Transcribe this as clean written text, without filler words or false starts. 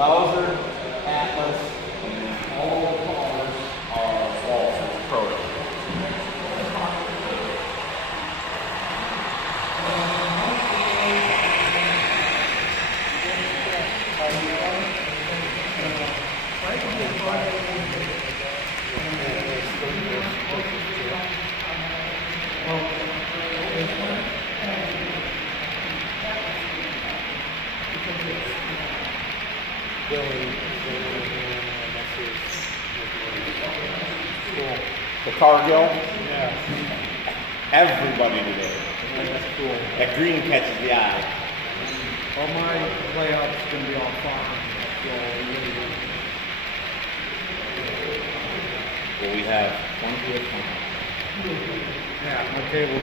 Bowser, Atlas, and all the cars are all pro. The Cargill? Yeah. Everybody today. Yeah, that's cool. That green catches the eye. Well, my layout's going to be on fire. Well, we have 1 to a 20. Yeah, my cable.